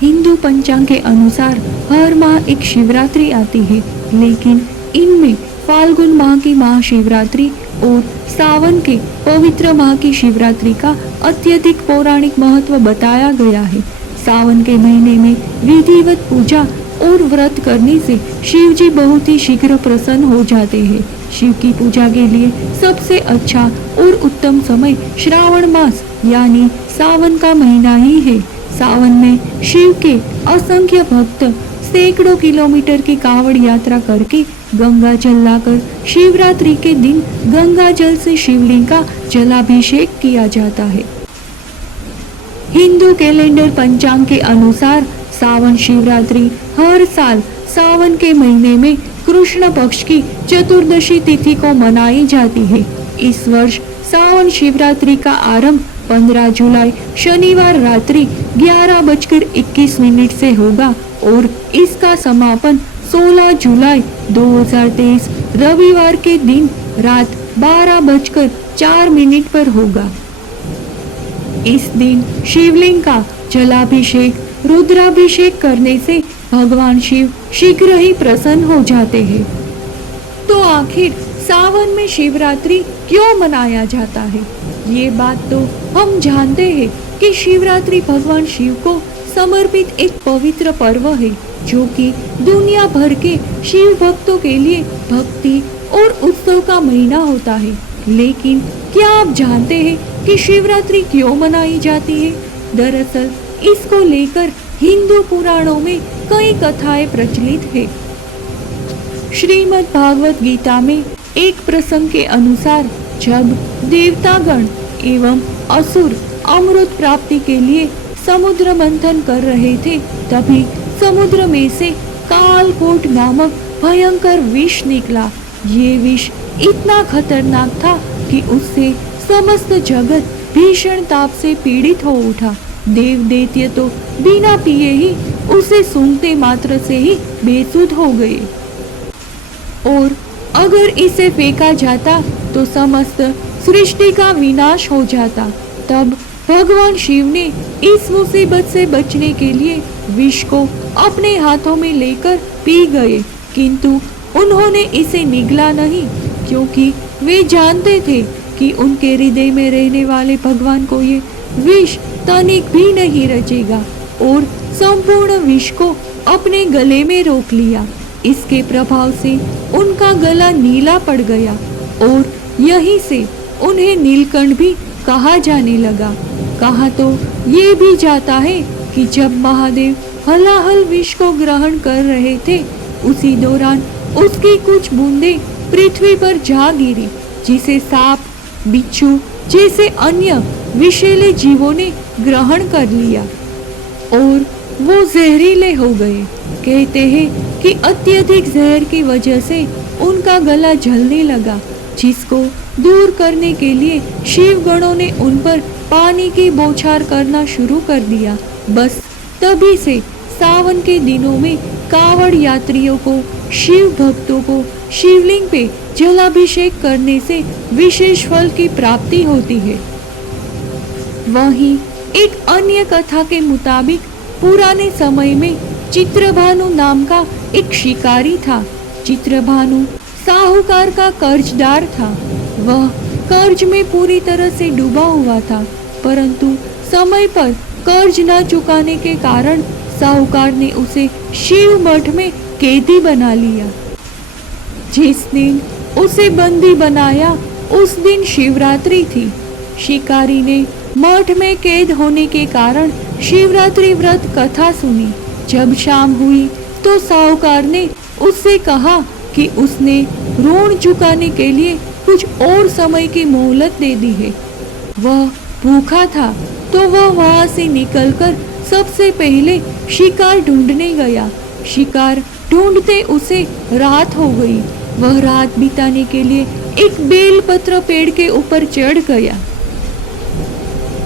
हिंदू पंचांग के अनुसार हर माह एक शिवरात्रि आती है, लेकिन इनमें फाल्गुन माह की महाशिवरात्रि और सावन के पवित्र माह की शिवरात्रि का अत्यधिक पौराणिक महत्व बताया गया है। सावन के महीने में विधिवत पूजा और व्रत करने से शिव जी बहुत ही शीघ्र प्रसन्न हो जाते हैं। शिव की पूजा के लिए सबसे अच्छा और उत्तम समय श्रावण मास यानी सावन का महीना ही है। सावन में शिव के असंख्य भक्त सैकड़ों किलोमीटर की कांवड़ यात्रा करके गंगा जल लाकर शिवरात्रि के दिन गंगा जल से शिवलिंग का जलाभिषेक किया जाता है। हिंदू कैलेंडर पंचांग के अनुसार सावन शिवरात्रि हर साल सावन के महीने में कृष्ण पक्ष की चतुर्दशी तिथि को मनाई जाती है। इस वर्ष सावन शिवरात्रि का आरंभ 15 जुलाई शनिवार रात्रि 11:21 से होगा और इसका समापन 16 जुलाई 2023 रविवार के दिन रात 12:04 पर होगा। इस दिन शिवलिंग का जलाभिषेक रुद्राभिषेक करने से भगवान शिव शीघ्र ही प्रसन्न हो जाते हैं। तो आखिर सावन में शिवरात्रि क्यों मनाया जाता है? ये बात तो हम जानते हैं कि शिवरात्रि भगवान शिव को समर्पित एक पवित्र पर्व है, जो कि दुनिया भर के शिव भक्तों के लिए भक्ति और उत्सव का महीना होता है। लेकिन क्या आप जानते हैं कि शिवरात्रि क्यों मनाई जाती है? दरअसल इसको लेकर हिंदू पुराणों में कई कथाएं प्रचलित है। श्रीमद् भागवत गीता में एक प्रसंग के अनुसार जब देवतागण एवं असुर अमृत प्राप्ति के लिए समुद्र मंथन कर रहे थे, तभी समुद्र में से कालकोट नामक भयंकर विष निकला। ये विष इतना खतरनाक था कि उससे समस्त जगत भीषण ताप से पीड़ित हो उठा। देव दैत्य तो बिना पिए ही उसे सूंघते मात्र से ही बेसुध हो गए और अगर इसे फेंका जाता तो समस्त सृष्टि का विनाश हो जाता। तब भगवान शिव ने इस मुसीबत से बचने के लिए विष को अपने हाथों में लेकर पी गए, किंतु उन्होंने इसे निगला नहीं, क्योंकि वे जानते थे कि उनके हृदय में रहने वाले भगवान को ये विष तनिक भी नहीं रचेगा और संपूर्ण विष को अपने गले में रोक लिया। इसके प्रभाव से उनका गला नीला पड़ गया और यहीं से उन्हें नीलकंठ भी कहा जाने लगा। कहा तो ये भी जाता है कि जब महादेव हलाहल विष को ग्रहण कर रहे थे, उसी दौरान उसकी कुछ बूंदें पृथ्वी पर जा गिरी, जिसे सांप, बिच्छू जैसे अन्य विषैले जीवों ने ग्रहण कर लिया और वो जहरीले हो गए। कहते हैं कि अत्यधिक जहर की वजह से उनका गला जलने लगा, जिसको दूर करने के लिए शिव गणों ने उन पर पानी की बौछार करना शुरू कर दिया। बस तभी से सावन के दिनों में कांवड़ यात्रियों को, शिव भक्तों को शिवलिंग पे जलाभिषेक करने से विशेष फल की प्राप्ति होती है। वहीं एक अन्य कथा के मुताबिक पुराने समय में चित्रभानु नाम का एक शिकारी था। चित्रभानु साहूकार का कर्जदार था। वह कर्ज में पूरी तरह से डूबा हुआ था, परंतु समय पर कर्ज न चुकाने के कारण साहूकार ने उसे शिव मठ में कैदी बना लिया। जिस दिन उसे बंदी बनाया उस दिन शिवरात्रि थी। शिकारी ने मठ में कैद होने के कारण शिवरात्रि व्रत कथा सुनी। जब शाम हुई तो साहूकार ने उससे कहा कि उसने ऋण चुकाने के लिए कुछ और समय की मोहलत दे दी है। वह भूखा था तो वह वहां से निकलकर सबसे पहले शिकार ढूंढने गया। शिकार ढूंढते उसे रात हो गई। वह रात बिताने के लिए एक बेलपत्र पेड़ के ऊपर चढ़ गया।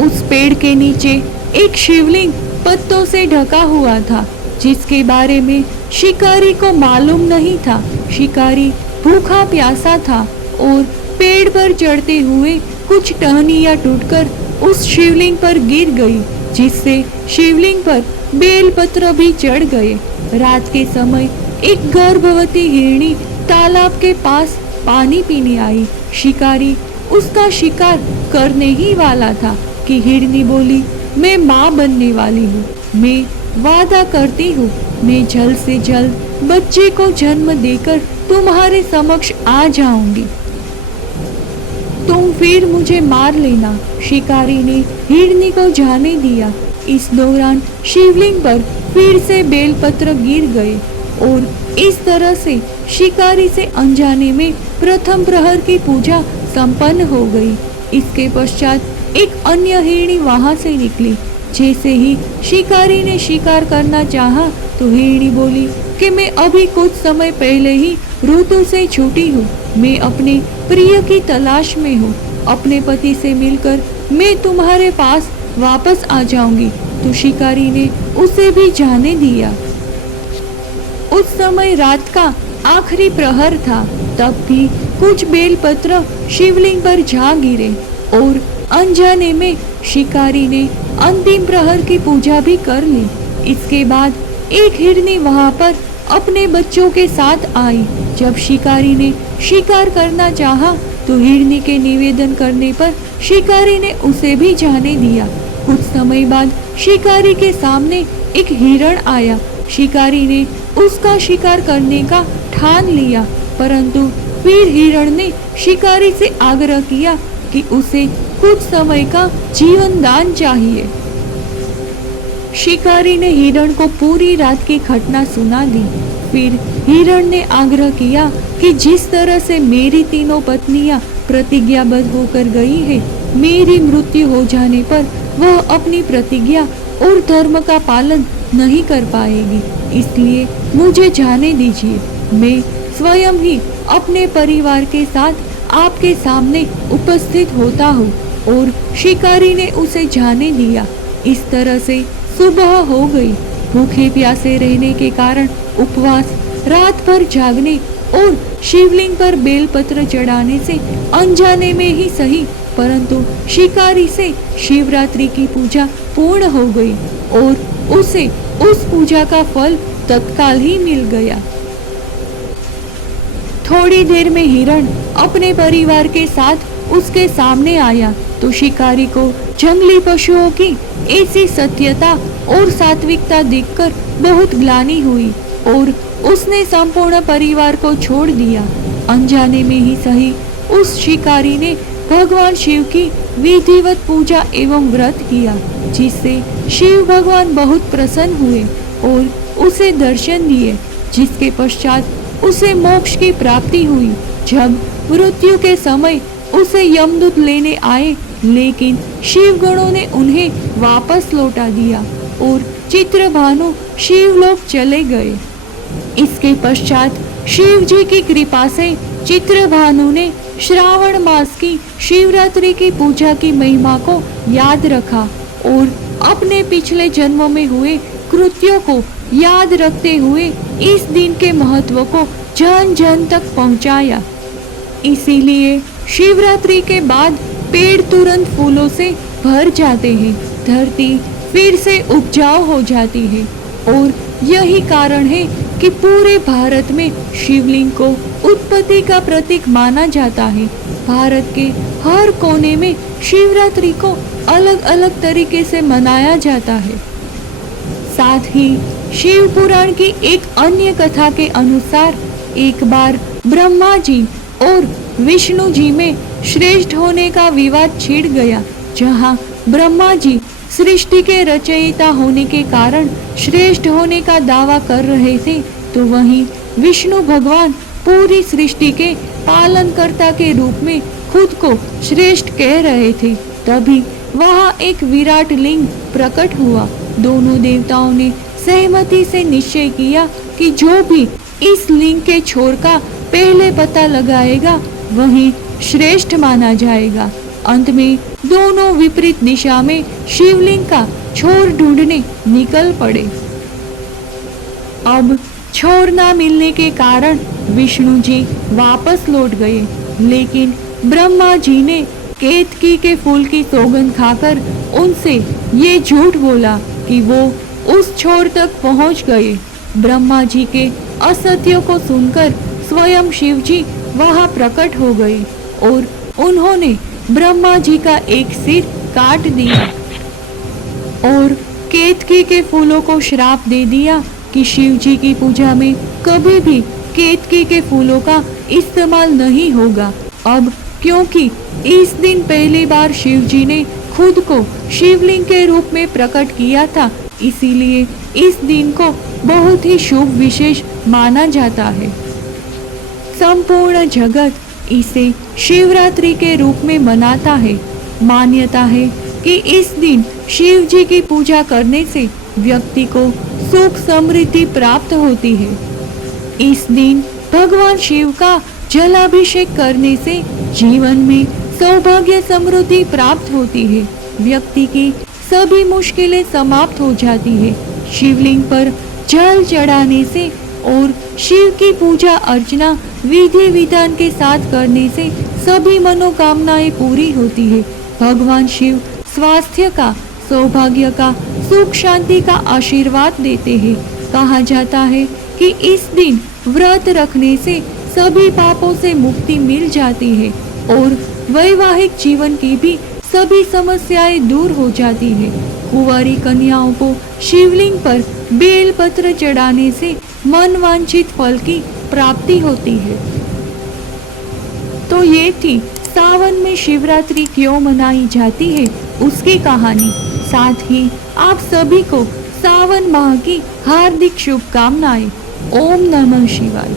उस पेड़ के नीचे एक शिवलिंग पत्तों से ढका हुआ था, जिसके बारे में शिकारी को मालूम नहीं था। शिकारी भूखा प्यासा था और पेड़ पर चढ़ते हुए कुछ टहनियां टूटकर उस शिवलिंग पर गिर गई, जिससे शिवलिंग पर बेलपत्र भी चढ़ गए। रात के समय एक गर्भवती हिरणी तालाब के पास पानी पीने आई। शिकारी उसका शिकार करने ही वाला था कि हिरणी बोली, मैं माँ बनने वाली हूँ। मैं वादा करती हूँ, मैं जल्द से जल्द बच्चे को जन्म देकर तुम्हारे समक्ष आ जाऊंगी। तुम फिर मुझे मार लेना। शिकारी ने हिरणी को जाने दिया। इस दौरान शिवलिंग पर फिर से बेलपत्र गिर गए और इस तरह से शिकारी से अनजाने में प्रथम प्रहर की पूजा संपन्न हो गई। इसके पश्चात एक अन्य हिरणी वहां से निकली। जैसे ही शिकारी ने शिकार करना चाहा तो हिरणी बोली कि मैं अभी कुछ समय पहले ही ऋतु से छूटी हूँ। मैं अपने प्रिय की तलाश में हूँ। अपने पति से मिलकर मैं तुम्हारे पास वापस आ जाऊंगी। तो शिकारी ने उसे भी जाने दिया। उस समय रात का आखिरी प्रहर था। तब भी कुछ बेलपत्र शिवलिंग पर जा गिरे और अनजाने में शिकारी ने अंतिम प्रहर की पूजा भी कर ली। इसके बाद एक हिरणी वहां पर अपने बच्चों के साथ आई। जब शिकारी ने शिकार करना चाहा तो हिरणी के निवेदन करने पर शिकारी ने उसे भी जाने दिया। कुछ समय बाद शिकारी के सामने एक हिरण आया। शिकारी ने उसका शिकार करने का ठान लिया, परंतु फिर हिरण ने शिकारी से आग्रह किया कि उसे कुछ समय का जीवन दान चाहिए। शिकारी ने हिरण को पूरी रात की घटना सुना दी। फिर हिरण ने आग्रह किया कि जिस तरह से मेरी तीनों पत्नियां प्रतिज्ञाबद्ध होकर गई है, मेरी मृत्यु हो जाने पर वह अपनी प्रतिज्ञा और धर्म का पालन नहीं कर पाएगी। इसलिए मुझे जाने दीजिए। मैं स्वयं ही अपने परिवार के साथ आपके सामने उपस्थित होता हूँ। और शिकारी ने उसे जाने दिया। इस तरह से सुबह हो गई। भूखे प्यासे रहने के कारण उपवास, रात भर जागने और शिवलिंग पर बेलपत्र चढ़ाने से अनजाने में ही सही, परंतु शिकारी से शिवरात्रि की पूजा पूर्ण हो गई और उसे उस पूजा का फल तत्काल ही मिल गया। थोड़ी देर में हिरण अपने परिवार के साथ उसके सामने आया तो शिकारी को जंगली पशुओं की ऐसी सत्यता और सात्विकता देखकर बहुत ग्लानि हुई और उसने संपूर्ण परिवार को छोड़ दिया। अनजाने में ही सही उस शिकारी ने भगवान शिव की विधिवत पूजा एवं व्रत किया, जिससे शिव भगवान बहुत प्रसन्न हुए और उसे दर्शन दिए, जिसके पश्चात उसे मोक्ष की प्राप्ति हुई। जब मृत्यु के समय उसे यमदूत लेने आए, लेकिन शिव गणों ने उन्हें वापस लौटा दिया और चित्रभानु शिवलोक चले गए। इसके पश्चात शिव जी की कृपा से चित्रभानु ने श्रावण मास की शिवरात्रि की पूजा की महिमा को याद रखा और अपने पिछले जन्मों में हुए कृत्यों को याद रखते हुए इस दिन के महत्व को जन जन तक पहुंचाया। इसीलिए शिवरात्रि के बाद पेड़ तुरंत फूलों से भर जाते हैं, धरती फिर से उपजाऊ हो जाती है और यही कारण है कि पूरे भारत में शिवलिंग को उत्पत्ति का प्रतीक माना जाता है। भारत के हर कोने में शिवरात्रि को अलग अलग तरीके से मनाया जाता है। साथ ही शिव पुराण की एक अन्य कथा के अनुसार एक बार ब्रह्मा जी और विष्णु जी में श्रेष्ठ होने का विवाद छिड़ गया। जहां ब्रह्मा जी सृष्टि के रचयिता होने के कारण श्रेष्ठ होने का दावा कर रहे थे, तो वहीं विष्णु भगवान पूरी सृष्टि के पालनकर्ता के रूप में खुद को श्रेष्ठ कह रहे थे। तभी वहां एक विराट लिंग प्रकट हुआ। दोनों देवताओं ने सहमति से निश्चय किया कि जो भी इस लिंग के छोर का पहले पता लगाएगा वही श्रेष्ठ माना जाएगा। अंत में दोनों विपरीत दिशा में शिवलिंग का छोर ढूंढने निकल पड़े। अब छोर न मिलने के कारण विष्णु जी वापस लौट गए, लेकिन ब्रह्मा जी ने केतकी के फूल की सौगंध खाकर उनसे ये झूठ बोला कि वो उस छोर तक पहुंच गए। ब्रह्मा जी के असत्य को सुनकर स्वयं शिव जी वहां प्रकट हो गए और उन्होंने ब्रह्मा जी का एक सिर काट दिया और केतकी के फूलों को श्राप दे दिया कि शिव जी की पूजा में कभी भी केतकी के फूलों का इस्तेमाल नहीं होगा। अब क्योंकि इस दिन पहली बार शिव जी ने खुद को शिवलिंग के रूप में प्रकट किया था, इसीलिए इस दिन को बहुत ही शुभ विशेष माना जाता है। संपूर्ण जगत इसे शिवरात्रि के रूप में मनाता है। मान्यता है कि इस दिन शिव जी की पूजा करने से व्यक्ति को सुख समृद्धि प्राप्त होती है। इस दिन भगवान शिव का जलाभिषेक करने से जीवन में सौभाग्य समृद्धि प्राप्त होती है। व्यक्ति की सभी मुश्किलें समाप्त हो जाती है। शिवलिंग पर जल चढ़ाने से और शिव की पूजा अर्चना विधि विधान के साथ करने से सभी मनोकामनाएं पूरी होती है। भगवान शिव स्वास्थ्य का, सौभाग्य का, सुख शांति का आशीर्वाद देते हैं। कहा जाता है कि इस दिन व्रत रखने से सभी पापों से मुक्ति मिल जाती है और वैवाहिक जीवन की भी सभी समस्याएं दूर हो जाती है। कुंवारी कन्याओं को शिवलिंग पर बेल पत्र चढ़ाने से मन वांछित फल की प्राप्ति होती है। तो ये थी सावन में शिवरात्रि क्यों मनाई जाती है उसकी कहानी। साथ ही आप सभी को सावन माह की हार्दिक शुभकामनाएं। ओम नमः शिवाय।